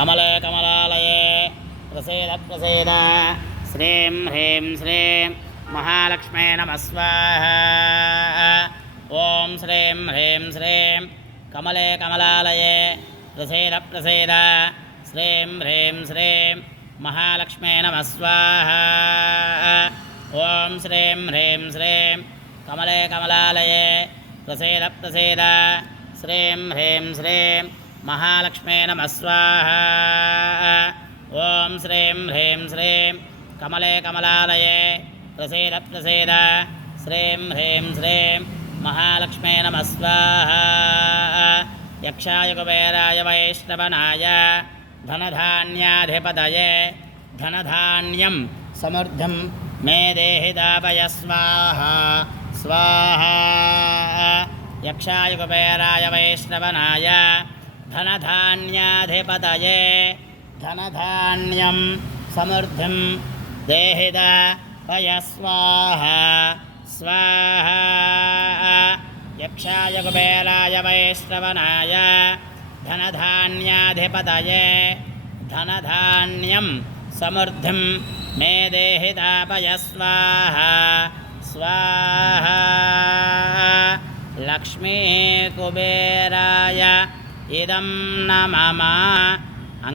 कमले कमलालये प्रसीद प्रसीद श्रीं ह्रीं श्रीं महालक्ष्मे नमः स्वाहा। ॐ श्रीं ह्रीं श्रीं कमले कमलालये प्रसीद प्रसीद श्रीं ह्रीं श्रीं महालक्ष्मे नमः स्वाहा। ॐ श्रीं ह्रीं श्रीं कमले कमलालये प्रसीद प्रसीद श्रीं ह्रीं श्रीं महालक्ष्मे नमः स्वाहा। ॐ श्रीं ह्रीं श्रीं कमले कमलालये प्रसीद प्रसीद श्रीं ह्रीं श्रीं महालक्ष्मे नमः स्वाहा। यक्षाय कुबेराय वैष्णवनाय धनधान्याधिपतये धनधान्यं समृद्धं मे देहि दापय स्वाहा स्वाहा। यक्षाय कुबेराय वैष्णवनाय धनधान्याधिपतये धनधान्यं समृद्धिं देहि दापय स्वाहा स्वाहा। यक्षाय कुबेराय वैष्णवनाय धनधान्याधिपतये धनधान्यं समृद्धिं मे देहि दापय स्वाहा स्वाहा। लक्ष्मी कुबेराय इदं न मम